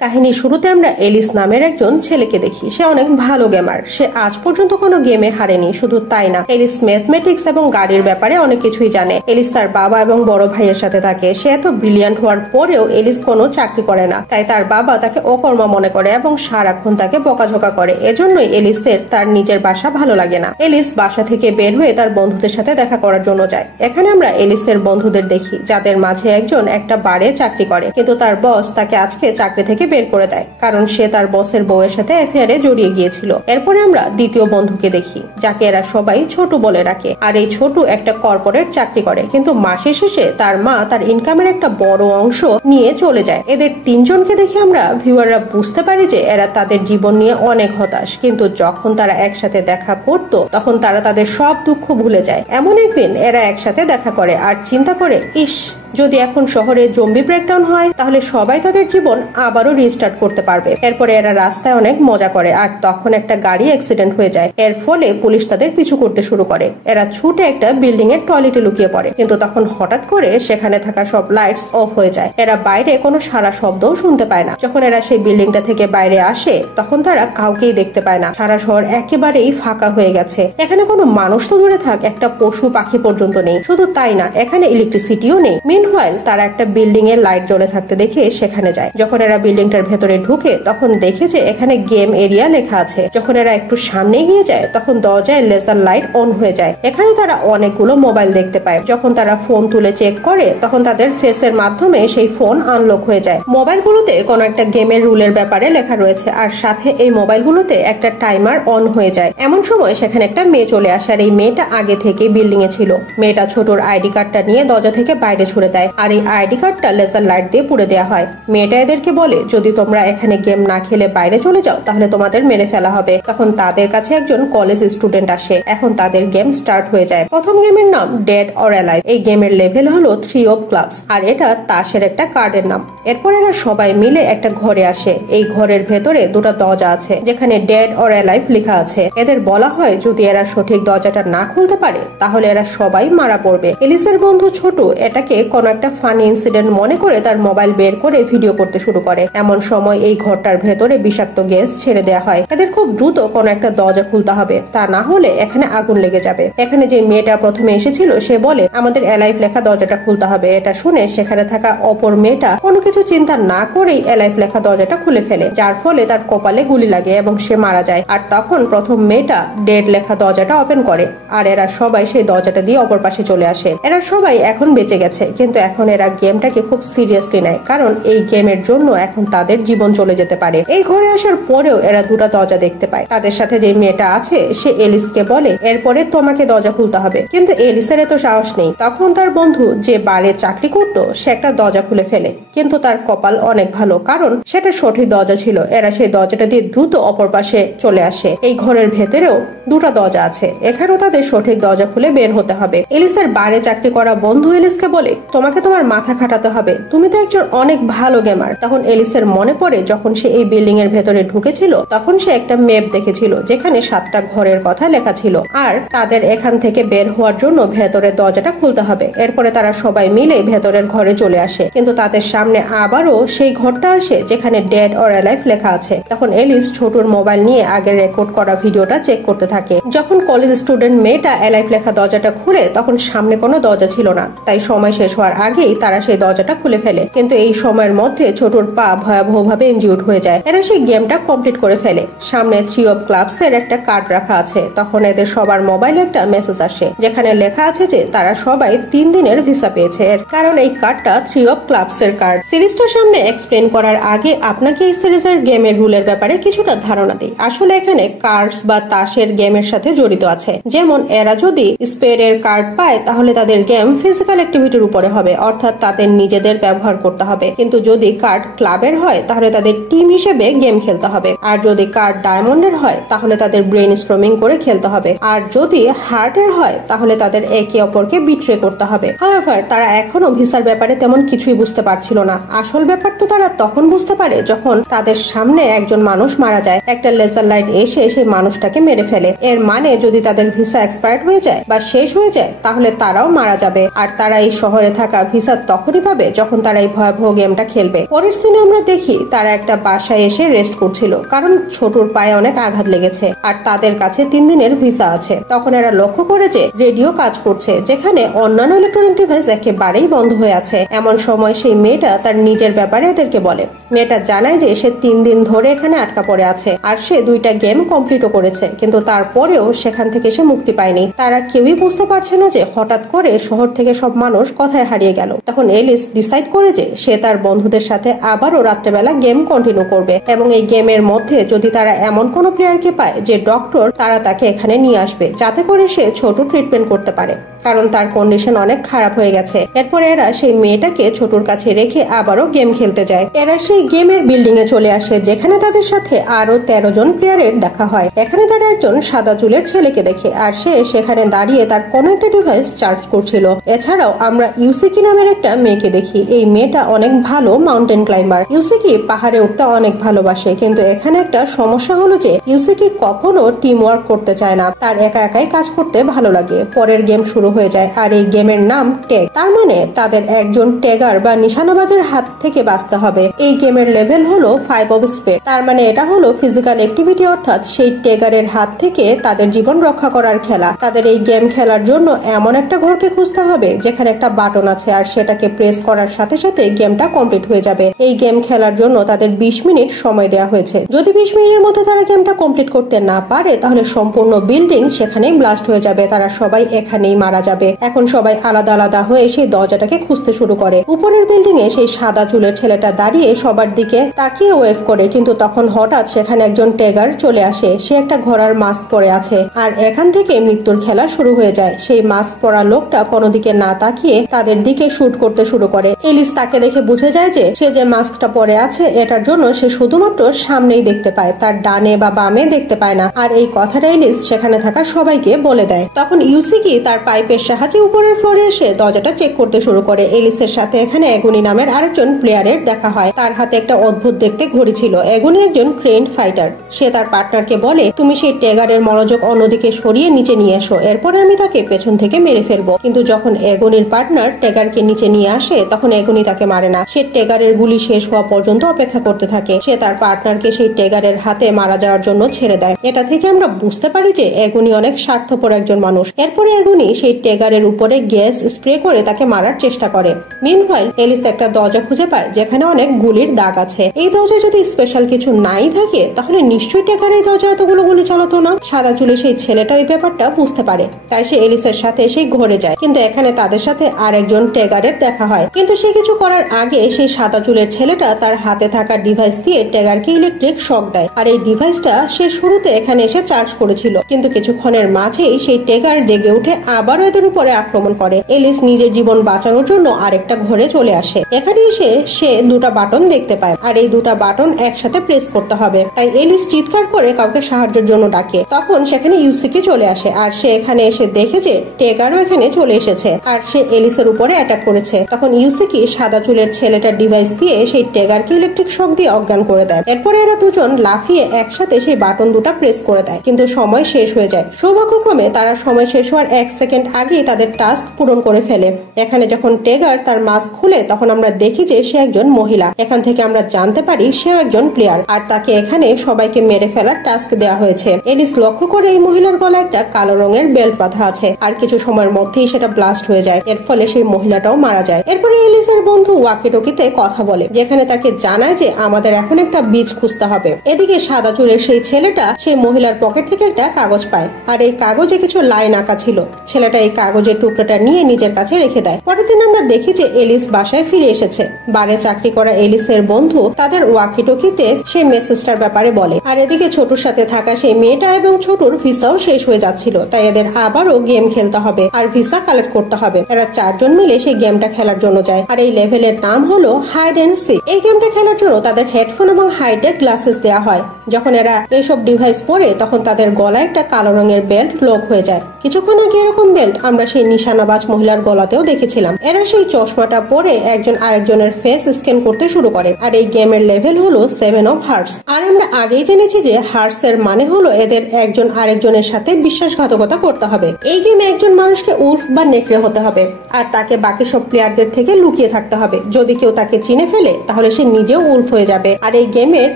কাহিনী শুরুতে আমরা এলিস নামের একজন ছেলেকে দেখি। সে অনেক ভালো গেমার। সে আজ পর্যন্ত কোনো গেমে হারেনি। শুধু তাই না, এলিস ম্যাথমেটিক্স এবং গাড়ির ব্যাপারে অনেক কিছুই জানে। এলিস তার বাবা এবং বড় ভাইয়ের সাথে থাকে। সে এত ব্রিলিয়ান্ট হওয়ার পরেও এলিস কোনো চাকরি করে না, তাই তার বাবা তাকে অকর্মা মনে করে এবং সারাক্ষণ তাকে বকাঝকা করে। এজন্যই এলিসের তার নিজের বাসা ভালো লাগে না। এলিস বাসা থেকে বের হয়ে তার বন্ধুদের সাথে দেখা করার জন্য যায়। এখানে আমরা এলিসের বন্ধুদের দেখি, যাদের মাঝে একজন একটা বারে চাকরি করে, কিন্তু তার বস তাকে আজকে চাকরি থেকে বের করে দেয়, কারণ সে তার বসের বউয়ের সাথে অ্যাফেয়ারে জড়িয়ে গিয়েছিল। এরপরে আমরা দ্বিতীয় বন্ধুকে দেখি, যাকে এরা সবাই ছোট বলে রাখে। আর এই ছোট একটা কর্পোরেট চাকরি করে, কিন্তু মাসের শেষে তার মা তার ইনকামের একটা বড় অংশ নিয়ে চলে যায়। এদের তিনজনকে দেখে আমরা ভিউয়াররা বুঝতে পারি যে এরা তাদের জীবন নিয়ে অনেক হতাশ, কিন্তু যখন তারা একসাথে দেখা করত তখন তারা তাদের সব দুঃখ ভুলে যায়। এমন একদিন এরা একসাথে দেখা করে আর চিন্তা করে, ইস, যদি এখন শহরে জম্বি ব্রেকডাউন হয় তাহলে সবাই তাদের জীবন আবারও রিস্টার্ট করতে পারবে। এরপরে এরা রাস্তায় অনেক মজা করে, আর তখন একটা গাড়ি অ্যাক্সিডেন্ট হয়ে যায়। এর ফলে পুলিশ তাদের পিছু করতে শুরু করে। এরা ছুটে একটা বিল্ডিং এর টয়লেটে লুকিয়ে পড়ে, কিন্তু তখন হঠাৎ করে সেখানে থাকা সব লাইটস অফ হয়ে যায়। এরা বাইরে কোনো সারা শব্দও শুনতে পায় না। যখন এরা সেই বিল্ডিংটা থেকে বাইরে আসে তখন তারা কাউকেই দেখতে পায় না। সারা শহর একেবারেই ফাঁকা হয়ে গেছে। এখানে কোনো মানুষ তো দূরে থাক, একটা পশু পাখি পর্যন্ত নেই। শুধু তাই না, এখানে ইলেকট্রিসিটিও নেই। মিনহোয়াইল তারা একটা বিল্ডিং এর লাইট জ্বলে থাকতে দেখে সেখানে যায়। যখন এরা বিল্ডিংটার ভেতরে ঢুকে তখন দেখে যে এখানে গেম এরিয়া লেখা আছে। যখন এরা একটু সামনে গিয়ে যায় তখন দরজায় লেজার লাইট অন হয়ে যায়। এখানে তারা অনেকগুলো মোবাইল দেখতে পায়। যখন তারা ফোন তুলে চেক করে তখন তাদের ফেসের মাধ্যমে সেই ফোন আনলক হয়ে যায়। মোবাইলগুলোতে কোনো একটা গেমের রুলের ব্যাপারে লেখা রয়েছে, আর সাথে এই মোবাইলগুলোতে একটা টাইমার অন হয়ে যায়। এমন সময় সেখানে একটা মেয়ে চলে আসে, আর এই মেয়েটা আগে থেকে বিল্ডিং এ ছিল। মেয়েটা ছোটর আইডি কার্ডটা নিয়ে দরজা থেকে বাইরে ছুড়ে দেয়, আর এই আইডি কার্ডটা লেজার লাইট দিয়ে পুড়ে দেওয়া হয়। মেয়েটা এদেরকে বলে, যদি তোমরা এখানে গেম না খেলে বাইরে চলে যাও তাহলে তোমাদের মেরে ফেলা হবে। তখন তাদের কাছে একজন কলেজ স্টুডেন্ট আসে। এখন তাদের গেম স্টার্ট হয়ে যায়। প্রথম গেমের নাম ডেড অর অ্যালাইভ। এই গেমের লেভেল হলো 3 অফ ক্লাবস, আর এটা তাসের একটা কার্ডের নাম। এরপর এরা সবাই মিলে একটা ঘরে আসে। এই ঘরের ভেতরে দুটো দরজা আছে যেখানে ডেড অর অ্যালাইভ লেখা আছে। এদের বলা হয় যদি এরা সঠিক দরজাটা না খুলতে পারে তাহলে এরা সবাই মারা পড়বে। এলিসের বন্ধু ছোট এটাকে কোনো একটা ফানি ইনসিডেন্ট মনে করে তার মোবাইল বের করে ভিডিও করতে শুরু করে। এমন সময় এই ঘরটার ভেতরে বিষাক্ত গ্যাস ছেড়ে দেওয়া হয়। এদের খুব দ্রুত কোনো একটা দরজা খুলতে হবে, তা না হলে এখানে আগুন লেগে যাবে। এখানে যে মেয়েটা প্রথমে এসেছিল সে বলে আমাদের অ্যালাইভ লেখা দরজাটা খুলতে হবে। এটা শুনে সেখানে থাকা অপর মেয়েটা কোনো কিছু চিন্তা না করেই অ্যালাইভ লেখা দরজাটা খুলে ফেলে, যার ফলে তার কপালে গুলি লাগে এবং সে মারা যায়। আর তখন প্রথম মেয়েটা ডেড লেখা দরজাটা ওপেন করে, আর এরা সবাই সেই দরজাটা দিয়ে অপর পাশে চলে আসে। এরা সবাই এখন বেঁচে গেছে, কিন্তু এখন এরা গেমটাকে খুব সিরিয়াসলি নেয়, কারণ এই গেমের জন্য এখন তাদের জীবন চলে যেতে পারে। এই ঘরে আসার পরেও এরা দুটো দরজা দেখতে পায়। তাদের সাথে যে মেয়েটা আছে সে এলিসকে বলে এরপরে তোমাকে দরজা খুলতে হবে, কিন্তু এলিসের এত সাহস নেই। তখন তার বন্ধু যে বারে চাকরি করতো সে একটা দরজা খুলে ফেলে, কিন্তু তার কপাল অনেক ভালো, কারণ সেটা সঠিক দরজা ছিল। এরা সেই দরজাটা দিয়ে দ্রুত অপর পাশে চলে আসে। এই ঘরের ভেতরেও দুটো দরজা আছে, এখানেও তাদের সঠিক দরজা খুলে বের হতে হবে। এলিসের বারে চাকরি করা বন্ধু এলিসকে বলে তোমাকে তোমার মাথা খাটাতে হবে, তুমি তো একজন অনেক ভালো গেমার। তখন এলিসের মনে পড়ে যখন সে এই বিল্ডিং এর ভেতরে ঢুকেছিল তখন সে একটা ম্যাপ দেখেছিল যেখানে 7টা ঘরের কথা লেখা ছিল, আর তাদের এখান থেকে বের হওয়ার জন্য ভেতরের দরজাটা খুলতে হবে। এরপরে তারা সবাই মিলে ভেতরের ঘরে চলে আসে, কিন্তু তাদের সামনে আবারও সেই ঘরটা আসে যেখানে ডেড অর অ্যালাইভ লেখা আছে। তখন এলিস ছোটর মোবাইল নিয়ে আগের রেকর্ড করা ভিডিওটা চেক করতে থাকে। যখন কলেজ স্টুডেন্ট মেয়েটা অ্যালাইভ লেখা দরজাটা খুলে তখন সামনে কোনো দরজা ছিল না, তাই সময় শেষ হওয়ার আগেই তারা সেই দরজাটা খুলে ফেলে। কিন্তু এই সময়ের মধ্যে ছোটর পা ভয়াবহভাবে ইনজিউর্ড হয়ে যায়। এরা সেই গেমটা কমপ্লিট করে ফেলে। সামনে 3 অফ ক্লাবস এর একটা কার্ড রাখা আছে। তখন এদের সবার মোবাইলে একটা মেসেজ আসে যেখানে লেখা আছে যে তারা সবাই 3 দিনের ভিসা পেয়েছে, কারণ এই কার্ডটা 3 অফ ক্লাবস এর কার্ড। সিরিজটার সামনে এক্সপ্লেন করার আগে আপনাকে এই সিরিজের গেমের রুলের ব্যাপারে কিছুটা ধারণা দিই। আসলে এখানে কার্ডস বা তাসের গেমের সাথে জড়িত আছে। যেমন এরা যদি স্পেডের কার্ড পায় তাহলে তাদের গেম ফিজিক্যাল অ্যাক্টিভিটির উপরে হবে, অর্থাৎ তাদের নিজেদের ব্যবহার করতে হবে। কিন্তু যদি কার্ড ক্লাবের হয় তাহলে তাদের টিম হিসেবে গেম খেলতে হবে, আর যদি কার্ড ডায়মন্ডের হয় তাহলে তাদের ব্রেন স্ট্রমিং করে খেলতে হবে, আর যদি হার্টের হয় তাহলে তাদের একে অপরকে বিট্রে করতে হবে। হাওয়েভার তারা এখনো ভিসার ব্যাপারে তেমন কিছুই বুঝতে পারছিল না। আসল ব্যাপার তো তারা তখন বুঝতে পারে যখন তাদের সামনে একজন মানুষ মারা যায়। একটা লেজার লাইট এসে সেই মানুষটাকে মেরে ফেলে। এর মানে যদি তাদের ভিসা এক্সপায়ার্ড হয়ে যায় বা শেষ হয়ে যায় তাহলে তারাও মারা যাবে, আর তারা এই শহরে থাকা থাকা ভিসা তখনই পাবে যখন তারা এই ভয়াবহ গেমটা খেলবে। পরের সিনে আমরা দেখি তারা একটা বাসায় এসে রেস্ট করছিল, কারণ ছোটুর পায়ে অনেক আঘাত লেগেছে আর তাদের কাছে 3 দিনের ভিসা আছে। তখন এরা লক্ষ্য করে যে রেডিও কাজ করছে, যেখানে অন্যান্য ইলেকট্রনিক ডিভাইস একেবারেই বন্ধ হয়ে আছে। এমন সময় সেই মেয়েটা তার নিজের ব্যাপারে এদেরকে বলে। মেয়েটা জানায় যে সে 3 দিন ধরে এখানে আটকা পড়ে আছে আর সে 2টা গেম কমপ্লিটও করেছে, কিন্তু তারপরেও সেখান থেকে সে মুক্তি পায়নি। তারা কেউই বুঝতে পারছে না যে হঠাৎ করে শহর থেকে সব মানুষ কোথায় হারিয়ে গেল। তখন এলিস ডিসাইড করে যে সে তার বন্ধুদের সাথে আবারও রাত্রেবেলা গেম কন্টিনিউ করবে এবং এই গেমের মধ্যে যদি তারা এমন কোনো প্লেয়ারকে পায় যে ডক্টর, তারা তাকে এখানে নিয়ে আসবে যাতে করে সে ছোট ট্রিটমেন্ট করতে পারে, কারণ তার কন্ডিশন অনেক খারাপ হয়ে গেছে। এরপর এরা সেই মেয়েটাকে ছোটুর কাছে রেখে আবারও গেম খেলতে যায়। এরা সেই গেমের বিল্ডিং এ চলে আসে, যেখানে তাদের সাথে আরো 13 জন প্লেয়ারের দেখা হয়। এখানে তারা একজন সাদা চুলের ছেলেকে দেখে আর সে সেখানে দাঁড়িয়ে তার কোন একটা ডিভাইস চার্জ করছিল। এছাড়াও আমরা ইউসিকি নামের একটা মেয়েকে দেখি। এই মেয়েটা অনেক ভালো মাউন্টেন ক্লাইম্বার। ইউসিকি পাহাড়ে উঠতে অনেক ভালোবাসে, কিন্তু এখানে একটা সমস্যা হলো যে ইউসিকি কখনো টিম ওয়ার্ক করতে চায় না, তার একা একাই কাজ করতে ভালো লাগে। পরের গেম শুরু হয়ে যায় আর এই গেমের নাম ট্যাগ। তার মানে তাদের একজন ট্যাগার বা নিশানাবাজের হাত থেকে বাঁচতে হবে। এই গেমের লেভেল হলো 5 অফ স্পেড। তার মানে এটা হলো ফিজিক্যাল অ্যাক্টিভিটি, অর্থাৎ সেই ট্যাগারের হাত থেকে তাদের জীবন রক্ষা করার খেলা। তাদের এই গেম খেলার জন্য এমন একটা ঘরকে খুঁজতে হবে যেখানে একটা বাটন আছে আর সেটাকে প্রেস করার সাথে সাথে গেমটা কমপ্লিট হয়ে যাবে। এই গেম খেলার জন্য তাদের 20 মিনিট সময় দেওয়া হয়েছে। যদি 20 মিনিটের মধ্যে তারা গেমটা কমপ্লিট করতে না পারে তাহলে সম্পূর্ণ বিল্ডিং সেখানেই ব্লাস্ট হয়ে যাবে, তারা সবাই এখানেই মারা যাবে। এখন সবাই আলাদা আলাদা হয়ে সেই দরজাটাকে খুঁজতে শুরু করে। উপরের বিল্ডিং এ সেই সাদা চুলের ছেলেটা দাঁড়িয়ে সবার দিকে তাকিয়ে ওয়েভ করে, কিন্তু তখন হঠাৎ সেখানে একজন ট্যাগার চলে আসে। সে একটা ঘোড়ার মাস্ক পরে আছে আর এখান থেকে মৃত্যুর খেলা শুরু হয়ে যায়। সেই মাস্ক পরা লোকটা কোনো দিকে না তাকিয়ে তাদের দিকে শুট করতে শুরু করে। এলিস তাকে দেখে বুঝে যায় যে সে যে মাস্কটা পরে আছে এটার জন্য সে শুধুমাত্র সামনেই দেখতে পায়, তার ডানে বা বামে দেখতে পায় না। আর এই কথাটা এলিস সেখানে থাকা সবাইকে বলে দেয়। তখন ইউসিকি তার পাইপের সাহায্যে উপরের ফ্লোরে এসে দরজাটা চেক করতে শুরু করে। এলিসের সাথে এখানে এগুনি নামের আরেকজন প্লেয়ারের দেখা হয়। তার হাতে একটা অদ্ভুত দেখতে ঘড়ি ছিল। এগুনি একজন ট্রেন্ড ফাইটার। সে তার পার্টনারকে বলে, তুমি সেই ট্যাগারের মনোযোগ অন্যদিকে সরিয়ে নিচে নিয়ে এসো, এরপরে আমি তাকে পেছন থেকে মেরে ফেলবো। কিন্তু যখন এগুনির পার্টনার ট্যাগারকে নিচে নিয়ে আসে তখন এগুনি তাকে মারে না। সে ট্যাগারের গুলি শেষ হওয়া পর্যন্ত অপেক্ষা করতে থাকে। সে তার পার্টনারকে সেই ট্যাগারের হাতে মারা যাওয়ার জন্য ছেড়ে দেয়। এটা থেকে আমরা বুঝতে পারি যে এগুনি অনেক স্বার্থপর একজন মানুষ। এরপরে এগুনি সেই ট্যাগারের উপরে গ্যাস স্প্রে করে তাকে মারার চেষ্টা করে। মিনওয়াইল এলিস একটা দরজা খুঁজে পায় যেখানে অনেক গুলির দাগ আছে। এই দরজায় যদি স্পেশাল কিছু নাই থাকে তাহলে নিশ্চয়ই ট্যাগার এই দরজা এতগুলো গুলি চালাতো না। সাদা চুলে সেই ছেলেটা এই ব্যাপারটা বুঝতে পারে, তাই সে এলিসের সাথে সেই ঘরে যায়। কিন্তু এখানে তাদের সাথে আরেকজন ট্যাগারের দেখা হয়। কিন্তু সে কিছু করার আগে সেই সাদা চুলের ছেলেটা তার হাতে থাকা ডিভাইস দিয়ে ট্যাগারকে ইলেকট্রিক শক দেয়। আর এই ডিভাইসটা সে শুরুতে এখানে এসে চার্জ করেছিল, কিন্তু কিছুক্ষণের মাঝেই সেই ট্যাগার জেগে উঠে আবারও এদের উপরে আক্রমণ করে। এলিস নিজের জীবন বাঁচানোর জন্য আরেকটা ঘরে চলে আসে। এখানে এসে সে 2টা বাটন দেখতে পায় আর এই 2টা বাটন একসাথে প্রেস করতে হবে। তাই এলিস চিৎকার করে কাউকে সাহায্যের জন্য ডাকে। তখন সেখানে ইউসিকি চলে আসে আর সে এখানে এসে দেখে যে ট্যাগারও এখানে চলে এসেছে আর সে এলিসের উপরে অ্যাটাক করেছে। তখন ইউসিকি সাদা চুলের ছেলেটার ডিভাইস দিয়ে সেই ট্যাগারকে ইলেকট্রিক শক দিয়ে অজ্ঞান করে দেয়। এরপরে এরা দুজন লাফিয়ে একসাথে সেই বাটন 2টা প্রেস করে দেয়, কিন্তু সময় শেষ হয়ে যায়। সৌভাগ্যক্রমে তারা সময় শেষ হওয়ার 1 সেকেন্ড আগেই তাদের টাস্ক পূরণ করে ফেলে। এখানে যখন ট্যাগার তার মাস্ক খুলে তখন আমরা দেখি যে সে একজন মহিলা। এখান থেকে আমরা জানতে পারি সেও একজন প্লেয়ার আর তাকে এখানে সবাইকে মেরে ফেলার টাস্ক দেওয়া হয়েছে। এলিস লক্ষ্য করে এই মহিলার গলায় একটা কালো রঙের বেল্ট বাঁধা আছে আর কিছু সময়ের মধ্যেই সেটা ব্লাস্ট হয়ে যায়। এর ফলে সেই মহিলাটাও মারা যায়। এরপরে এলিসের বন্ধু ওয়াকিটকিতে কথা বলে, যেখানে তাকে জানায় যে আমাদের এখন একটা বীজ খুঁজতে হবে। এদিকে সাদা চুলের সেই ছেলেটা সেই মহিলার পকেট থেকে একটা কাগজ পায় আর এই কাগজে কিছু লাইন আঁকা ছিল। ছেলেটা এই কাগজের টুকরোটা নিয়ে নিজের কাছে রেখে দেয়। পরের দিন আমরা দেখি যে এলিস বাসায় ফিরে এসেছে। বারে চাকরি করা এলিসের বন্ধু তাদের ওয়াকিটকিতে সেই মেসেজটার ব্যাপারে বলে। আর এদিকে ছোটুর সাথে থাকা সেই মেয়েটা এবং ছোটুর ভিসাও শেষ হয়ে যাচ্ছিল, তাই এদের আবারও গেম খেলতে হবে আর ভিসা কালেক্ট করতে হবে। এরা 4 জন মিলে সেই গেমটা খেলার জন্য যায় আর এই লেভেলের নাম হলো হাইড এন্ড সিক। এই গেমটা খেলার জন্য তাদের হেডফোন এবং হাইটেক গ্লাসেস দেওয়া হয়। যখন এরা এইসব ডিভাইস পরে তখন তাদের গলায় একটা কালো রঙের বেল্ট লক হয়ে যায়। কিছুক্ষণ আগে এরকম বেল্ট আমরা সেই নিশানাবাজ মহিলার গলাতেও দেখেছিলাম। এরা সেই চশমাটা পরে একজন আরেকজনের ফেস স্ক্যান করতে শুরু করে। আর এই গেমের লেভেল হলো 7 অফ হার্টস। আর আমরা আগেই জেনেছি যে হার্টস এর মানে হলো এদের একজন আরেকজনের সাথে বিশ্বাসঘাতকতা করতে হবে। এই গেমে একজন মানুষকে উলফ বা নেকড়ে হতে হবে আর তাকে বাকি সব প্লেয়ারদের থেকে লুকিয়ে থাকতে হবে। যদি কেউ তাকে চিনে ফেলে তাহলে সে নিজেও উলফ হয়ে যাবে। আর এই গেমের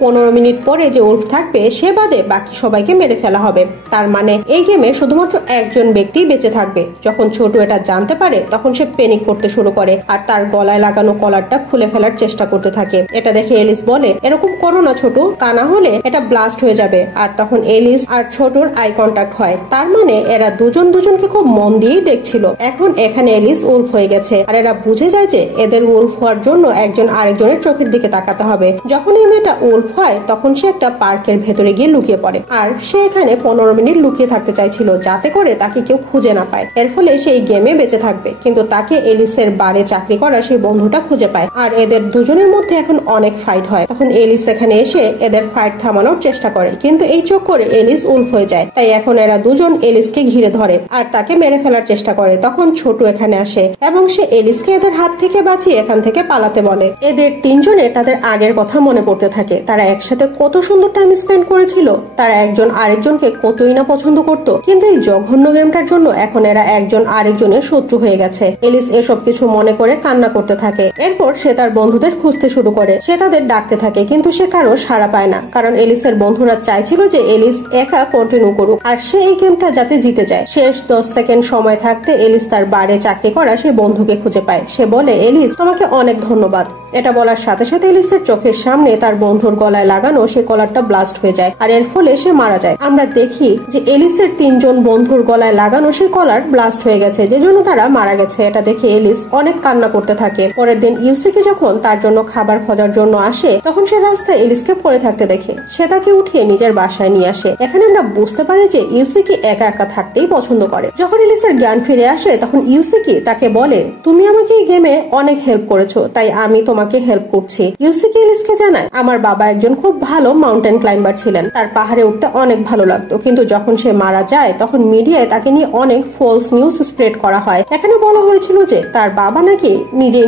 15 মিনিট পরে যে উলফ থাকবে সে বাদে বাকি সবাইকে মেরে ফেলা হবে। তার মানে এই গেমে শুধুমাত্র একজন ব্যক্তি বেঁচে থাকবে। যখন ছোট এটা জানতে পারে তখন সে প্যানিক করতে শুরু করে আর তার গলায় লাগানো কলারটা খুলে ফেলার চেষ্টা করতে থাকে। এটা দেখে এলিস বলে, এরকম করো না ছোট, তা না হলে এটা ব্লাস্ট হয়ে যাবে। আর তখন এলিস আর ছোটর আই কন্টাক্ট হয়। তার মানে এরা দুজনকে খুব মন দিয়েই দেখছিল। এখন এখানে এলিস উলফ হয়ে গেছে আর এরা বুঝে যায় যে এদের উলফ হওয়ার জন্য একজন আরেকজনের চোখের দিকে তাকাতে হবে। যখন এই মেয়েটা উলফ হয় তখন সে একটা পার্কের ভেতরে গিয়ে লুকিয়ে পড়ে আর সে এখানে 15 মিনিট লুকিয়ে থাকতে চাইছিল যাতে করে তাকে কেউ খুঁজে না পায়। এর ফলে সেই গেমে বেঁচে থাকবে। কিন্তু তাকে এলিসের বারে চাকরি করা সেই বন্ধুটা খুঁজে পায় আর এদের দুজনের মধ্যে এখন অনেক ফাইট হয়। তখন এলিস এখানে এসে এদের ফাইট থামানোর চেষ্টা করে, কিন্তু এই চক্করে এলিস উলফ হয়ে যায়। তাই এখন এরা দুজন এলিসকে ঘিরে ধরে আর তাকে মেরে ফেলার চেষ্টা করে। তখন ছোট এখানে আসে এবং সে এলিসকে এদের হাত থেকে বাঁচিয়ে এখান থেকে পালাতে বলে। এদের তিনজনে তাদের আগের কথা মনে পড়তে থাকে। তারা একসাথে কত সুন্দর টাইম স্পেন্ড করেছিল, তারা একজন আরেকজনকে কতই না পছন্দ করত। কিন্তু এই জঘন্য গেমটার জন্য এখন এরা একজন আরেকজনের শত্রু হয়ে গেছে। এলিস এসব কিছু মনে করে কান্না করতে থাকে। এরপর সে তার বন্ধুদের খুঁজতে শুরু করে। সে তাদের ডাকতে থাকে কিন্তু সে কারো সাড়া পায় না, কারণ এলিসের বন্ধুরা চাইছিল যে এলিস একা কন্টিনিউ করুক আর সে এই গেমটা যাতে জিতে যায়। শেষ 10 সেকেন্ড সময় থাকতে এলিস তার বারে চাকরি করা সেই বন্ধুকে খুঁজে পায়। সে বলে, এলিস তোমাকে অনেক ধন্যবাদ। এটা বলার সাথে সাথে এলিসের চোখের সামনে তার বন্ধুর গলায় লাগানো সে কলারটা ব্লাস্ট হয়ে যায় আর এর ফলে সে মারা যায়। আমরা দেখি যে এলিসের 3 জন বন্ধুর গলায় লাগানো সেই কলার ব্লাস্ট হয়ে গেছে, যে জন্য তারা মারা গেছে। এটা দেখে এলিস অনেক কান্না করতে থাকে। পরের দিন ইউসিকি যখন তার জন্য খাবার খোঁজার জন্য আসে তখন সে রাস্তায় এলিসকে পড়ে থাকতে দেখে। সে তাকে উঠিয়ে নিজের বাসায় নিয়ে আসে। এখানে আমরা বুঝতে পারি যে ইউসিকি একা একা থাকতেই পছন্দ করে। যখন এলিসের জ্ঞান ফিরে আসে তখন ইউসিকি তাকে বলে, তুমি আমাকে এই গেমে অনেক হেল্প করেছো, তাই আমি তোমাকে হেল্প করছি। ইউসিকি এলিসকে জানায়, আমার বাবা একজন খুব ভালো মাউন্টেন ক্লাইম্বার ছিলেন, তার পাহাড়ে উঠতে অনেক ভালো লাগতো, কিন্তু যখন সে মারা যায় তখন মিডিয়ায় তাকে নিয়ে অনেক ফলস নিউজ স্প্রেড করা হয়। এখানে বলা হয়েছিল যে তার বাবা নাকি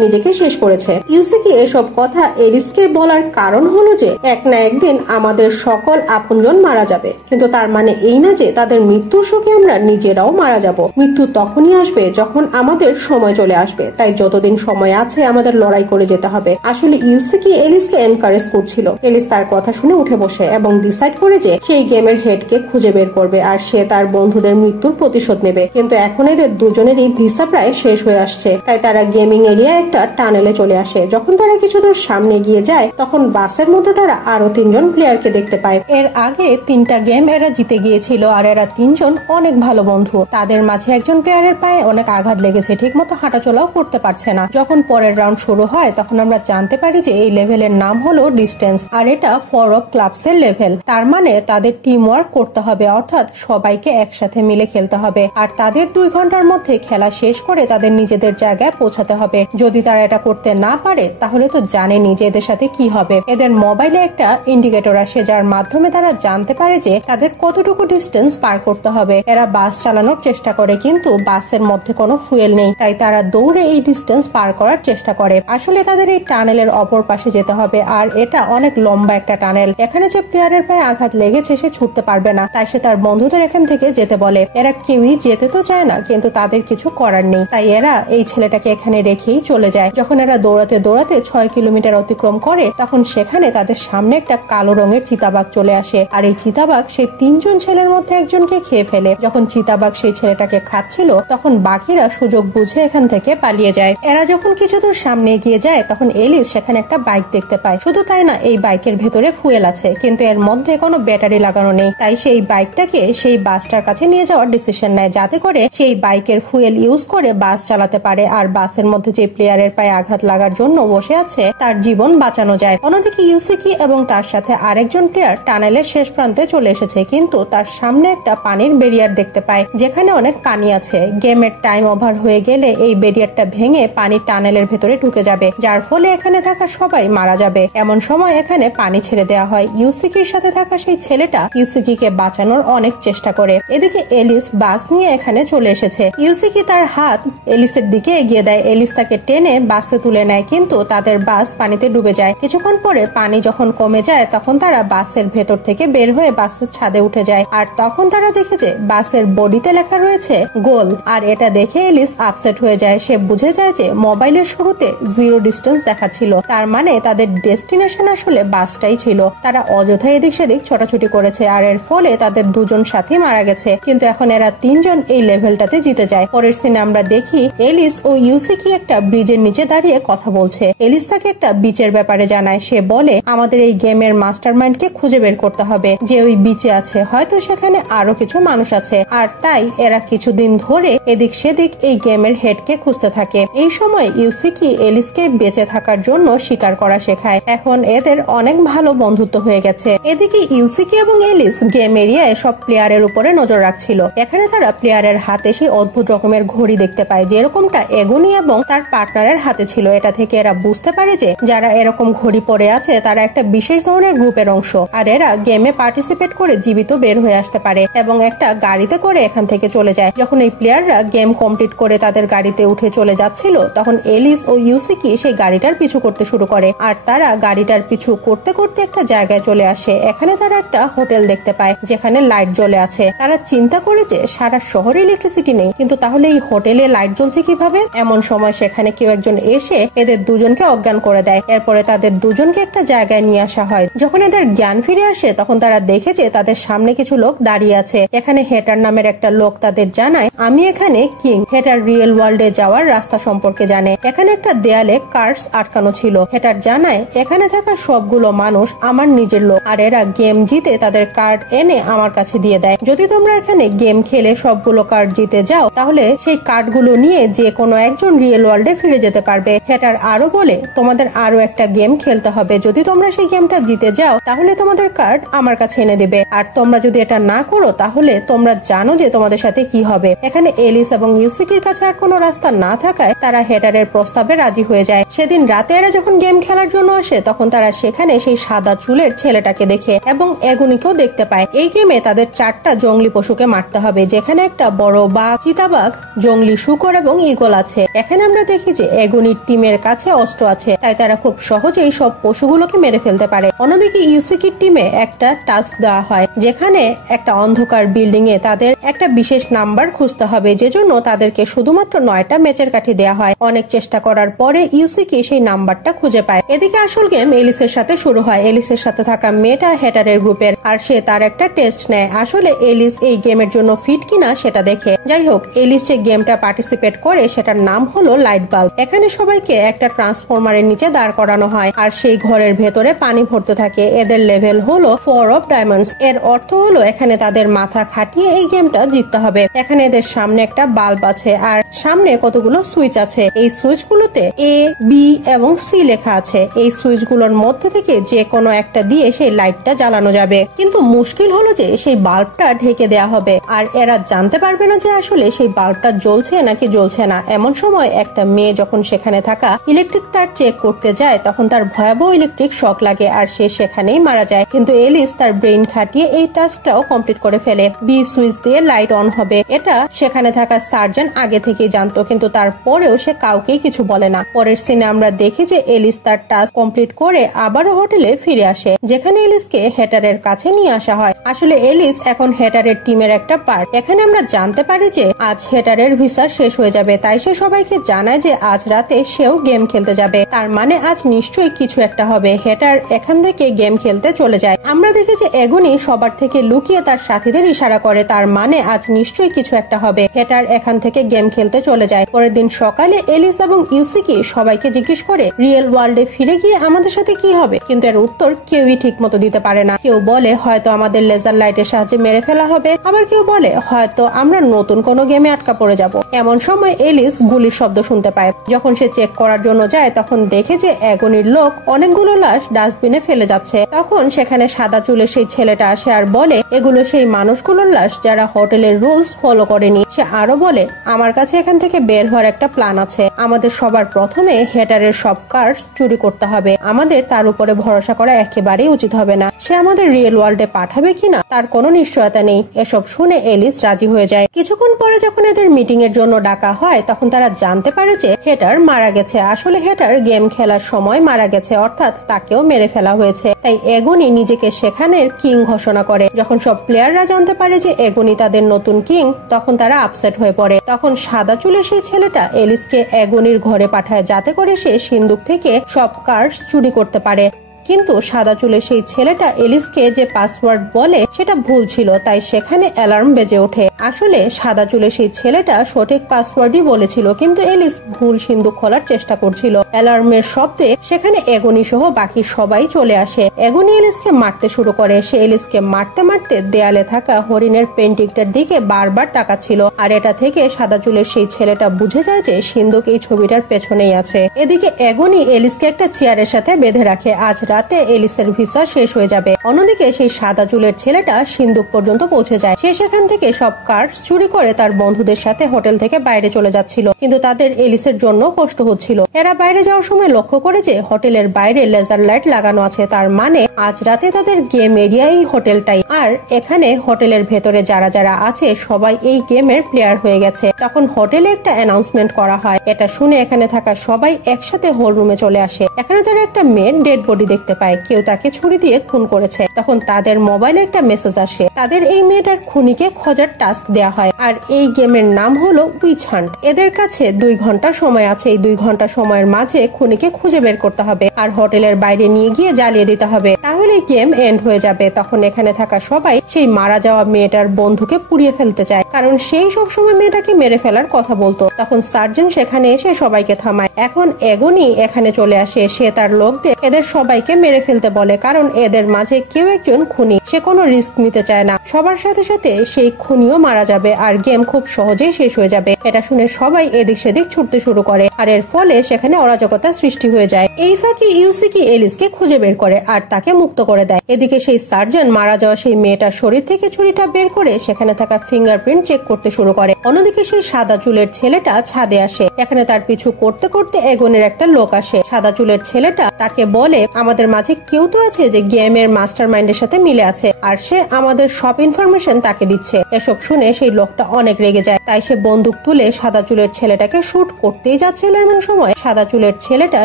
নিজেকে শেষ করেছে। ইউসিকি এসব কথা এলিসকে বলার কারণ হলো যে এক না একদিন আমাদের সকল আপনজন মারা যাবে, কিন্তু তার মানে এই না যে তাদের মৃত্যুর শোকে আমরা নিজেরাও মারা যাব। মৃত্যু তখনই আসবে যখন আমাদের সময় চলে আসবে, তাই যতদিন সময় আছে আমাদের লড়াই করে যেতে হবে। আসলে ইউসিকি এলিসকে এনকারেজ করছিল। এলিস তার কথা শুনে উঠে বসে এবং ডিসাইড করে যে সেই গেমের হেডকে খুঁজে বের করবে আর সে তার বন্ধুদের মৃত্যুর প্রতিশোধ নেবে। কিন্তু এখন এদের দুজনেরই ভিসা প্রায় শেষ হয়ে আসছে, তাই তারা গেমিং এরিয়া একটা টানেলে চলে আসে। যখন তারা কিছু দূর সামনে গিয়ে যায় তখন বাসের মধ্যে তারা আরো 3 জন প্লেয়ারকে দেখতে পায়। এর আগে 3টা গেম এরা জিতে গিয়েছিল আর এরা 3 জন অনেক ভালো বন্ধু। তাদের মাঝে একজন প্লেয়ারের পায়ে অনেক আঘাত লেগেছে, ঠিকমতো হাঁটাচলাও করতে পারছে না। যখন পরের রাউন্ড শুরু হয় তখন আমরা জানতে পারি যে এই লেভেলের নাম হলো ডিস্টেন্স আর এটা 4 অফ ক্লাবস এর লেভেল। তার মানে তাদের টিম ওয়ার্ক করতে হবে, অর্থাৎ সবাইকে একসাথে মিলে খেলতে হবে আর তাদের 2 ঘন্টার মধ্যে খেলা শেষ করে তাদের নিজেদের জায়গায় পৌঁছাতে হবে। যদি তারা এটা করতে না পারে তাহলে তো জানেনি যে এদের সাথে কি হবে। এদের মোবাইলে একটা ইন্ডিকেটর আসে যার মাধ্যমে তারা জানতে পারে যে তাদের কতটুকু ডিস্টেন্স পার করতে হবে। এরা বাস চালানোর চেষ্টা করে কিন্তু বাসের মধ্যে কোনো ফুয়েল নেই, তাই তারা দৌড়ে এই ডিস্টেন্স পার করার চেষ্টা করে। আসলে তাদের এই টানেলের অপর পাশে যেতে হবে আর এটা অনেক লম্বা একটা টানেল। এখানে যে প্লেয়ারের পায়ে আঘাত লেগেছে সে ছুটতে পারবে না, তাই সে তার বন্ধুদের এখান থেকে যেতে বলে। এরা কেউই যেতে তো চায় না, কিন্তু তাদের কিছু করার নেই, তাই এরা এই ছেলেটাকে এখানে রেখেই চলে যায়। যখন এরা দৌড়াতে দৌড়াতে 6 কিলোমিটার অতিক্রম করে তখন সেখানে তাদের সামনে একটা কালো রঙের চিতাবাঘ চলে আসে আর এই চিতাবাঘ সেই 3 জন ছেলের মধ্যে একজনকে খেয়ে ফেলে। যখন চিতাবাঘ সেই ছেলেটাকে খাচ্ছিল তখন বাকিরা সুযোগ বুঝে এখান থেকে পালিয়ে যায়। এরা যখন কিছু দূর সামনে এগিয়ে যায় তখন এলিস সেখানে একটা বাইক দেখতে পায়। শুধু তাই না, এই বাইকের ভেতরে ফুয়েল আছে কিন্তু এর মধ্যে কোনো ব্যাটারি লাগানো নেই, তাই সেই বাইকটাকে সেই বাসটার কাছে নিয়ে যাওয়ার ডিসিশন নেয় যাতে করে সেই বাইকের ফুয়েল ইউজ করে বাস চালাতে পারে আর বাসের মধ্যে যে প্লেয়ারের পায়ে আঘাত লাগার জন্য বসে আছে তার জীবন বাঁচানো যায়। অন্যদিকে ইউসিকি এবং তার সাথে আরেকজন প্লেয়ার টানেলের শেষ প্রান্তে চলে এসেছে, কিন্তু তার সামনে একটা পানির ব্যারিয়ার দেখতে পায় যেখানে অনেক পানি আছে। গেমের টাইম ওভার হয়ে গেলে এই ব্যারিয়ারটা ভেঙে পানি টানেলের ভেতরে ঢুকে যাবে, যার ফলে ফলে এখানে থাকা সবাই মারা যাবে। এমন সময় এখানে পানি ছেড়ে দেওয়া হয়। ইউসিকির সাথে থাকা সেই ছেলেটা ইউসিকিকে বাঁচানোর অনেক চেষ্টা করে। এদিকে এলিস বাস নিয়ে এখানে চলে এসেছে। ইউসিকি তার হাত এলিসের দিকে এগিয়ে দেয়। এলিস তাকে টেনে বাসে তুলে নেয়, কিন্তু তাদের বাস পানিতে ডুবে যায়। কিছুক্ষণ পরে পানি যখন কমে যায় তখন তারা বাসের ভেতর থেকে বের হয়ে বাসের ছাদে উঠে যায়। আর তখন তারা দেখে যে বাসের বডিতে লেখা রয়েছে গোল। আর এটা দেখে এলিস আপসেট হয়ে যায়। সে বুঝে যায় যে মোবাইলের শুরুতে 0 ডিস্টেন্স দেখাচ্ছিল, তার মানে তাদের ডেস্টিনেশন আসলে বাসটাই ছিল। তারা অযথা এদিক সেদিক ছোটাছুটি করেছে, আর এর ফলে তাদের দুজন সাথী মারা গেছে। কিন্তু এখন এরা তিনজন এই লেভেলটাতে জিতে যায়। পরের সিনে আমরা দেখি এলিস ও ইউসিকি একটা ব্রিজের নিচে দাঁড়িয়ে কথা বলছে। এলিস তাকে একটা বিচের ব্যাপারে জানায়। সে বলে আমাদের এই গেমের মাস্টারমাইন্ডকে খুঁজে বের করতে হবে, যে ওই বিচে আছে। হয়তো সেখানে আরো কিছু মানুষ আছে, আর তাই এরা কিছুদিন ধরে এদিক সেদিক এই গেমের হেডকে খুঁজতে থাকে। এই সময় ইউসিকি এলিসকে বেঁচে থাকার জন্য শিকার করা শেখায়। এখন এদের অনেক ভালো বন্ধুত্ব হয়ে গেছে। এদিকে ইউসিকি এবং এলিস গেম এরিয়ায় সব প্লেয়ারের উপরে নজর রাখছিল। এখানে তারা প্লেয়ারের হাতে সেই অদ্ভুত রকমের ঘড়ি দেখতে পায়, যেরকমটা এগুনি এবং তার পার্টনারের হাতে ছিল। এটা থেকে এরা বুঝতে পারে যে যারা এরকম ঘড়ি পরে আছে তারা একটা বিশেষ ধরনের গ্রুপের অংশ, আর এরা গেমে পার্টিসিপেট করে জীবিত বের হয়ে আসতে পারে এবং একটা গাড়িতে করে এখান থেকে চলে যায়। যখন এই প্লেয়াররা গেম কমপ্লিট করে তাদের গাড়িতে উঠে চলে যাচ্ছিল তখন এলিস ও ইউসিকি সেই গাড়িটার পিছু করতে শুরু করে। আর তারা গাড়িটার পিছু করতে করতে একটা জায়গায় চলে আসে। এখানে তারা একটা হোটেল দেখতে পায় যেখানে লাইট জ্বলে আছে। তারা চিন্তা করে যে সারা শহরে ইলেকট্রিসিটি নেই, কিন্তু তাহলে এই হোটেলে লাইট জ্বলছে কিভাবে? এমন সময় সেখানে কেউ একজন এসে এদের দুজনকে অজ্ঞান করে দেয়। এরপরে তাদের দুজনকে একটা জায়গায় নিয়ে আসা হয়। যখন এদের জ্ঞান ফিরে আসে তখন তারা দেখে যে তাদের সামনে কিছু লোক দাঁড়িয়ে আছে। এখানে হেটার নামের একটা লোক তাদের জানায় আমি এখানে কিং। হেটার রিয়েল ওয়ার্ল্ডে যাওয়ার রাস্তা সম্পর্কে জানে। এখানে একটা দেয়ালে কার্ডস আটকানো ছিল। হেটার জানায় এখানে থাকা সবগুলো মানুষ আমার নিজের লোক, আর এরা গেম জিতে তাদের কার্ড এনে আমার কাছে দিয়ে দেয়। যদি তোমরা এখানে গেম খেলে সবগুলো কার্ড জিতে যাও তাহলে সেই কার্ডগুলো নিয়ে যে কোনো একজন রিয়েল ওয়ার্ল্ডে ফিরে যেতে পারবে। হেটার আরো বলে তোমাদের আরো একটা গেম খেলতে হবে। যদি তোমরা সেই গেমটা জিতে যাও তাহলে তোমাদের কার্ড আমার কাছে এনে দেবে, আর তোমরা যদি এটা না করো তাহলে তোমরা জানো যে তোমাদের সাথে কি হবে। এখানে এলিস এবং ইউসিকির কাছে আর কোনো রাস্তা না থাকায় তারা হেটারের প্রস্তাবে রাজি হয়ে যায়। সেদিন রাতে এরা যখন গেম খেলার জন্য আসে তখন তারা সেখানে সেই সাদা চুলের ছেলেটাকে দেখে এবং এগুনিকেও দেখতে পায়। এই গেমে তাদের 4টা জঙ্গলি পশুকে মারতে হবে, যেখানে একটা বড় বাঘ, চিতাবাঘ, জঙ্গলি শূকর এবং ঈগল আছে। এখানে আমরা দেখি যে এগুনির টিমের কাছে অস্ত্র আছে, তাই তারা খুব সহজেই সব পশুগুলোকে মেরে ফেলতে পারে। অন্যদিকে ইউসিকির টিমে একটা টাস্ক দেওয়া হয় যেখানে একটা অন্ধকার বিল্ডিং এ তাদের একটা বিশেষ নাম্বার খুঁজতে হবে, যে জন্য তাদেরকে শুধুমাত্র 9টা ম্যাচের কাঠি দেওয়া হয়। অনেক চেষ্টা করার পরে ইউসিকি সেই নাম্বারটা খুঁজে পায়। এদিকে আসল গেম এলিসের সাথে শুরু হয়। এলিসের সাথে থাকা মেয়েটা হেটারের গ্রুপের, আর সে তার একটা টেস্ট নেয় আসলে এলিস এই গেমের জন্য ফিট কিনা সেটা দেখে। যাই হোক, এলিস যে গেমটা পার্টিসিপেট করে সেটার নাম হলো লাইট বাল্ব। এখানে সবাইকে একটা ট্রান্সফরমারের নিচে দাঁড় করানো হয়, আর সেই ঘরের ভেতরে পানি ভরতে থাকে। এদের লেভেল হলো 4 অফ ডায়মন্ডস। এর অর্থ হলো এখানে তাদের মাথা খাটিয়ে এই গেমটা জিততে হবে। এখানে এদের সামনে একটা বাল্ব আছে, আর সামনে কতগুলো সুইচ আছে। এই সুইচগুলোতে A, B এবং C লেখা আছে। এই সুইচগুলোর মধ্যে থেকে যে কোনো একটা দিয়ে সেই লাইটটা জ্বালানো যাবে, কিন্তু মুশকিল হলো যে সেই বাল্বটা ঢেকে দেয়া হবে, আর এরা জানতে পারবে না যে আসলে সেই বাল্বটা জ্বলছে নাকি জ্বলছে না। এমন সময় একটা মেয়ে যখন সেখানে থাকা ইলেকট্রিক তার চেক করতে যায় তখন তার ভয়াবহ ইলেকট্রিক শক লাগে, আর সে সেখানেই মারা যায়। কিন্তু এলিস তার ব্রেইন খাটিয়ে এই টাস্কটাও কমপ্লিট করে ফেলে। বি সুইচ দিয়ে লাইট অন হবে, এটা সেখানে থাকা সার্জন আগে থেকেই জানতো, কিন্তু তারপরেও সে কাউকেই কিছু বলে না। পরের সিনে আমরা দেখি যে এলিস তার টাস্ক কমপ্লিট করে আবারও হোটেলে ফিরে আসে, যেখানে এলিসকে হেটারের কাছে নিয়ে আসা হয়। আসলে এলিস এখন হেটারের টিমের একটা পার্ট। এখানে আমরা জানতে পারি যে আজ হেটারের ভিসা শেষ হয়ে যাবে, তাই সে সবাইকে জানায় যে আজ রাতে সেও গেম খেলতে যাবে। তার মানে আজ নিশ্চয়ই কিছু একটা হবে। হেটার এখান থেকে গেম খেলতে চলে যায়। আমরা দেখি যে এগুনি সবার থেকে লুকিয়ে তার সাথীদের ইশারা করে, তার মানে আজ নিশ্চয়ই কিছু একটা হবে। হেটার এখান থেকে গেম খেলতে চলে যায়। পরের দিন সকালে এলিস এবং ইউসিকি সবাইকে জিজ্ঞেস করে রিয়েল ওয়ার্ল্ডে ফিরে গিয়ে আমাদের সাথে কি হবে, কিন্তু এর উত্তর কেউই ঠিক মতো দিতে পারে না। কেউ বলে হয়তো আমাদের লেজার লাইটের সাহায্যে মেরে ফেলা হবে, আবার কেউ বলে হয়তো আমরা নতুন কোনো গেমে আটকা পড়ে যাব। এমন সময় এলিস গুলির শব্দ শুনতে পায়। যখন সে চেক করার জন্য যায় তখন দেখে যে এগনির লোক অনেকগুলো লাশ ডাস্টবিনে ফেলে যাচ্ছে। তখন সেখানে সাদা চুলের সেই ছেলেটা আসে আর বলে এগুলো সেই মানুষগুলোর লাশ যারা হোটেলের রুলস ফলো করেনি। সে আরো বলে আমার কাছে এখান থেকে বের হওয়ার একটা প্ল্যান আছে। আমাদের সবার প্রথমে হেটার প্লেয়ারের সব কার্ডস চুরি করতে হবে। আমাদের তার উপরে ভরসা করা একেবারেই উচিত হবে না। সে আমাদের রিয়েল ওয়ার্ল্ডে পাঠাবে কিনা তার কোনো নিশ্চয়তা নেই। এসব শুনে এলিস রাজি হয়ে যায়। কিছুক্ষণ পরে যখন এদের মিটিং এর জন্য ডাকা হয় তখন তারা জানতে পারে যে হেটার মারা গেছে। আসলে হেটার গেম খেলার সময় মারা গেছে, অর্থাৎ তাকেও মেরে ফেলা হয়েছে। তাই এগনি নিজেকে সেখানের কিং ঘোষণা করে। যখন সব প্লেয়াররা জানতে পারে যে এগনি তাদের নতুন কিং তখন তারা আপসেট হয়ে পড়ে। তখন সাদা চুলের সেই ছেলেটা এলিসকে এগনির ঘরে পাঠায় যাতে করে সে সিন্দুক থেকে সব কার্ডস চুরি করতে পারে। কিন্তু সাদা চুলের সেই ছেলেটা এলিসকে যে পাসওয়ার্ড বলে সেটা ভুল ছিল, তাই সেখানে অ্যালার্ম বেজে ওঠে। আসলে সাদা চুলের সেই ছেলেটা সঠিক পাসওয়ার্ডই বলেছিল, কিন্তু এলিস ভুল সিন্দুক খোলার চেষ্টা করছিল। অ্যালার্মের শব্দে সেখানে এগনি সহ বাকি সবাই চলে আসে। এগনি এলিসকে মারতে শুরু করে। সে এলিসকে মারতে মারতে দেয়ালে থাকা হরিণের পেন্টিংটার দিকে বারবার তাকাচ্ছিল। আর এটা থেকে সাদা চুলের সেই ছেলেটা বুঝে যায় যে সিন্দুক এই ছবিটার পেছনেই আছে। এদিকে এগনি এলিসকে একটা চেয়ারের সাথে বেঁধে রাখে। আজ রাতে এলিসের ভিসা শেষ হয়ে যাবে। অন্যদিকে সেই সাদা চুলের ছেলেটা সিন্দুক পর্যন্ত পৌঁছে যায়। সে সেখান থেকে সব কার্ডস চুরি করে তার বন্ধুদের সাথে হোটেল থেকে বাইরে চলে যাচ্ছিল, কিন্তু তাদের এলিসের জন্য কষ্ট হচ্ছিল। এরা বাইরে যাওয়ার সময় লক্ষ্য করে যে হোটেলের বাইরে লেজার লাইট লাগানো আছে, তার মানে আজ রাতে তাদের গেম এরিয়া এই হোটেলটাই। আর এখানে হোটেলের ভেতরে যারা যারা আছে সবাই এই গেমের প্লেয়ার হয়ে গেছে। তখন হোটেলে একটা অ্যানাউন্সমেন্ট করা হয়। এটা শুনে এখানে থাকা সবাই একসাথে হল রুমে চলে আসে। এখানে তারা একটা মেয়ের ডেড বডি দেখতে পায়। কেউ তাকে ছুরি দিয়ে খুন করেছে। তখন তাদের মোবাইলে একটা মেসেজ আসে। তাদের এই মেয়েটার খুনিকে খোঁজার টাস্ক দেয়া হয়। আর এই গেমের নাম হলো উইচ হান্ট। এদের কাছে 2 ঘন্টা সময় আছে। এই 2 ঘন্টা সময়ের মাঝে খুনিকে খুঁজে বের করতে হবে আর হোটেলের বাইরে নিয়ে গিয়ে জ্বালিয়ে দিতে হবে, তাহলে গেম এন্ড হয়ে যাবে। তখন এখানে থাকা সবাই সেই মারা যাওয়া মেয়েটার বন্ধুকে পুড়িয়ে ফেলতে চায়, কারণ সেই সব সময় মেয়েটাকে মেরে ফেলার কথা বলতো। তখন সার্জন সেখানে এসে সবাইকে থামায়। এখন এগনি এখানে চলে আসে। সে তার লোকদের এদের সবাইকে মেরে ফেলতে বলে, কারণ এদের মাঝে কেউ একজন খুনি। সে কোনো রিস্ক নিতে চায় না। সবার সাথে সাথে সেই খুনিও মারা যাবে আর গেম খুব সহজেই শেষ হয়ে যাবে। এটা শুনে সবাই এদিক সেদিক ছুটতে শুরু করে আর এর ফলে সেখানে অরাজকতা সৃষ্টি হয়ে যায়। এই ফাঁকে ইউসিকি এলিসকে খুঁজে বের করে আর তাকে মুক্ত করে দেয়। এদিকে সেই সার্জন মারা যাওয়া সেই মেয়েটার শরীর থেকে ছুরিটা বের করে সেখানে থাকা ফিঙ্গারপ্রিন্ট চেক করতে শুরু করে। অন্যদিকে সেই সাদা চুলের ছেলেটা ছাদে আসে। এখানে তার পিছু করতে করতে এগনের একটা লোক আসে। সাদা চুলের ছেলেটা তাকে বলে, আমাদের মাঝে কেউ তো আছে যে গেমের মাস্টার মাইন্ডের সাথে মিলে আছে আর সে আমাদের সব ইনফরমেশন তাকে দিচ্ছে। এসব শুনে সেই লোকটা অনেক রেগে যায়। তাই সে বন্দুক তুলে সাদা চুলের ছেলেটাকে শুট করতেই যাচ্ছিল। এমন সময় সাদা চুলের ছেলেটা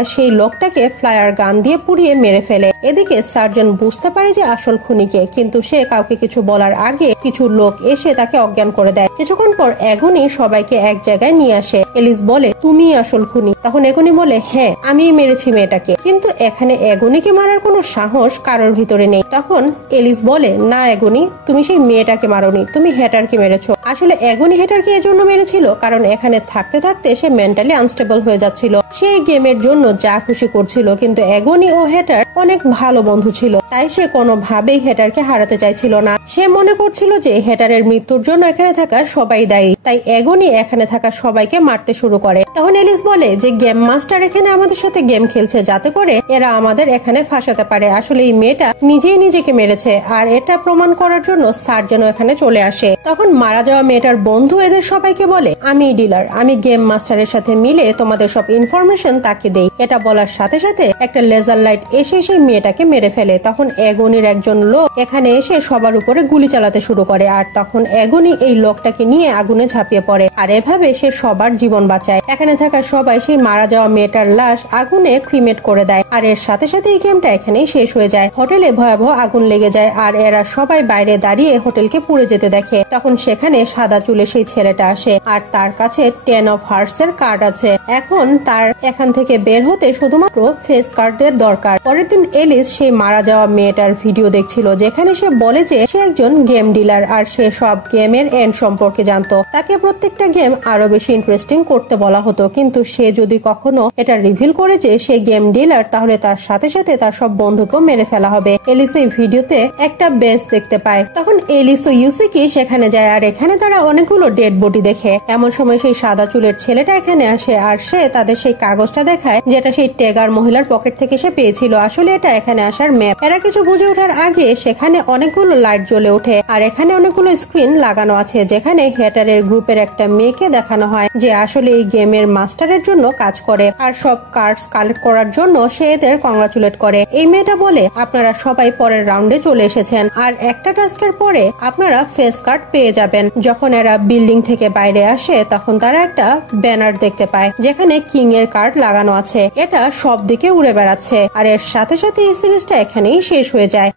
সেই লোকটাকে ফ্লায়ার গান দিয়ে পুড়িয়ে মেরে ফেলে। এদিকে সার্জন বুঝতে পারে যে আসল খুনিকে, কিন্তু সে কাউকে কিছু বলার আগে কিছু লোক এসে তাকে অজ্ঞান করে দেয়। কিছুক্ষণ পর এগনি সবাইকে এক জায়গায় নিয়ে আসে। এলিস বলে, তুমি আসল খুনি? তখন এগনি বলে, হ্যাঁ আমি মেরেছি মেয়েটাকে, কিন্তু এখানে এগনিকে মারার কোনো সাহস কারোর ভিতরে নেই। তখন এলিস বলে, না এগনি, তুমি সেই মেয়েটাকে মারোনি, তুমি হেটারকে মেরেছো। আসলে এগনি হেটারকে এজন্য মেরেছিল কারণ এখানে থাকতে থাকতে সে মেন্টালি আনস্টেবল হয়ে যাচ্ছিল। সে গেমের জন্য যা খুশি করছিল, কিন্তু এগনি ও হেটার অনেক ভালো বন্ধু ছিল, তাই সে কোনোভাবেই হেটারকে হারাতে চাইছিল না। সে মনে করছিল যে হেটারের মৃত্যুর জন্য এখানে থাকা সবাই দায়ী, তাই এগনি এখানে থাকা সবাইকে মারতে শুরু করে। তখন এলিস বলে যে গেম মাস্টার এখানে আমাদের সাথে গেম খেলছে যাতে করে এরা আমাদের এখানে ফাঁসাতে পারে। আসলে এই মেয়েটা নিজেই নিজেকে মেরেছে আর এটা প্রমাণ করার জন্য সার্জন এখানে চলে আসে। তখন মারা যাওয়া মেয়েটার বন্ধু এদের সবাইকে বলে, আমি ডিলার, আমি গেম মাস্টারের সাথে মিলে তোমাদের সব ইনফরমেশন তাকে দেই। এটা বলার সাথে সাথে একটা লেজার লাইট এসে সেই মেয়েটাকে মেরে ফেলে। তখন এগনির একজন লোক এখানে এসে সবার উপরে গুলি চালাতে শুরু করে আর তখন এগনি এই লোকটাকে নিয়ে আগুনে ঝাঁপিয়ে পড়ে আর এভাবে সে সবার জীবন বাঁচায়। এখানে থাকা সবাই সেই মারা যাওয়া মেয়েটার লাশ আগুনে ক্রিমেট করে দেয় আর এর সাথে সাথে এই গেমটা এখানেই শেষ হয়ে যায়। হোটেলে ভয়াবহ আগুন লেগে যায় আর এরা সবাই বাইরে দাঁড়িয়ে হোটেলকে পুড়ে যেতে দেখে। তখন সেখানে সাদা চুলে সেই ছেলেটা আসে আর তার কাছে 10 of Hearts এর কার্ড আছে। এখন তার এখান থেকে বের হতে শুধুমাত্র ফেস কার্ডের দরকার। পরের দিন এলিস সেই মারা যাওয়া মেয়েটার ভিডিও দেখছিল, যেখানে সে বলে যে সে একজন গেম ডিলার আর সে সব গেমের এন্ড সম্পর্কে জানতো। তাকে প্রত্যেকটা গেম আরো বেশি ইন্টারেস্টিং করতে বলা হতো, কিন্তু সে যদি কখনো এটা রিভিল করে যে সে গেম ডিলার, তাহলে তার সাথে সাথে তার সব বন্ধুকেও মেরে ফেলা হবে। এলিস এই ভিডিওতে একটা বেস দেখতে পায়। তখন এলিস ও ইউসিকি সেখানে যায় আর এখানে তারা অনেকগুলো ডেড বডি দেখে। এমন সময় সেই সাদা চুলের ছেলেটা এখানে আসে আর সে তাদের সেই কাগজটা দেখায় যেটা সেই টেগার মহিলার পকেট থেকে সে পেয়েছিল। আসলে এটা এখানে আসার ম্যাপ। এরা কিছু বুঝে ওঠার আগে সেখানে অনেকগুলো লাইট জ্বলে ওঠে আর এখানে অনেকগুলো স্ক্রিন লাগানো আছে যেখানে হ্যাটারের গ্রুপের একটা মেয়েকে দেখানো হয় যে আসলে এই গেমের মাস্টারের জন্য কাজ করে আর সব কার্ডস কালেক্ট করার জন্য সে এদের কংগ্রাচুলেট করে। এই মেয়েটা বলে আপনারা সবাই পরের রাউন্ডে চলে এসেছেন আর একটা টাস্কের পরে আপনারা ফেস কার্ড পেয়ে যাবেন। যখন এরা বিল্ডিং থেকে বাইরে আসে তখন তারা একটা ব্যানার দেখতে পায় যেখানে কিং এর কার্ড লাগানো আছে। এটা সব দিকে উড়ে বেড়াচ্ছে আর এর সাথে সাথে এই সিরিজটা এখানেই শেষ হয়ে যায়।